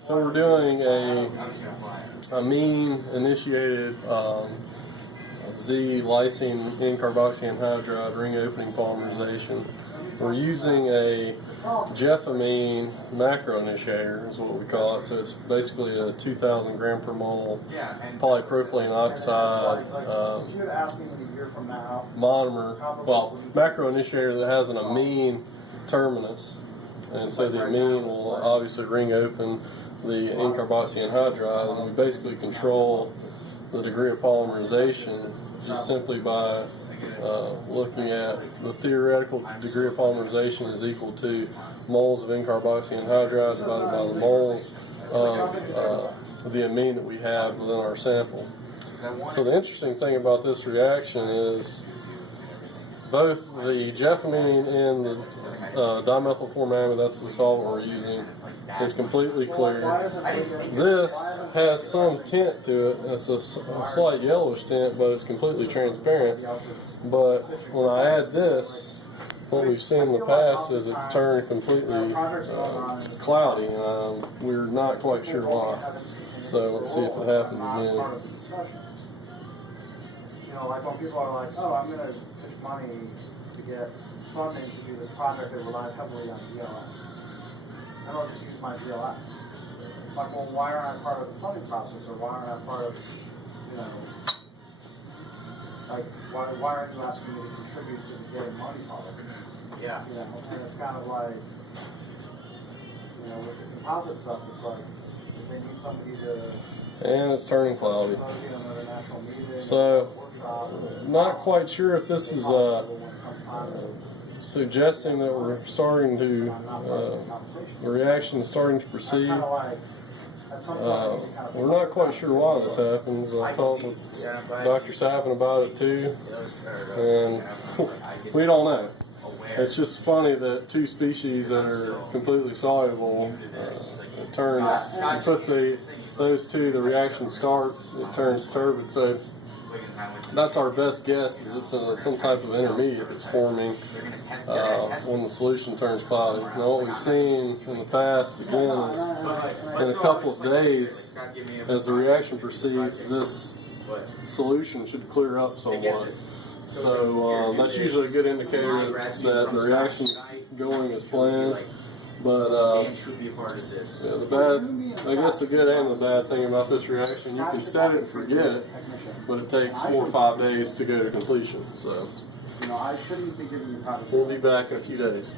So we're doing a amine initiated Z lysine N-carboxy anhydride ring opening polymerization. We're using a Jeffamine macro initiator is what we call it. So it's basically a 2,000 gram per mole polypropylene oxide monomer, well, macro initiator that has an amine terminus. And so the amine will obviously ring open the N-carboxy anhydride, and we basically control the degree of polymerization just simply by looking at the theoretical degree of polymerization is equal to moles of N-carboxy anhydride divided by the moles of the amine that we have within our sample. So the interesting thing about this reaction is both the Jeffamine and the dimethyl-4-amide, that's the solvent we're using, is completely clear. This has some tint to it. It's a slight yellowish tint, but it's completely transparent. But when I add this, what we've seen in the past is it's turned completely cloudy. We're not quite sure why. So let's see if it happens again. You know, like when people are like, oh, I'm going to take money to get funding to do this project that relies heavily on DLS. And I'll just use my DLS. Like, well, why aren't I part of the funding process, or why aren't I part of, you know, like, why aren't you asking me to contribute to getting money policy? Yeah. You know, and it's kind of like, you know, with the composite stuff, it's like, if they need somebody to... And it's turning cloudy. So, not quite sure if this is suggesting that we're starting to, the reaction is starting to proceed. We're not quite sure why this happens. I talked with Dr. Sappin about it too, and we don't know. It's just funny that two species that are completely soluble, it turns, you put those two, the reaction starts, it turns turbid. So that's our best guess, is it's some type of intermediate that's forming when the solution turns cloudy. Now what we've seen in the past, again, is in a couple of days, as the reaction proceeds, this solution should clear up somewhat. So that's usually a good indicator that the reaction's going as planned. But yeah, the bad, I guess the good and the bad thing about this reaction, you can set it and forget it, but it takes 4 or 5 days to go to completion. So we'll be back in a few days.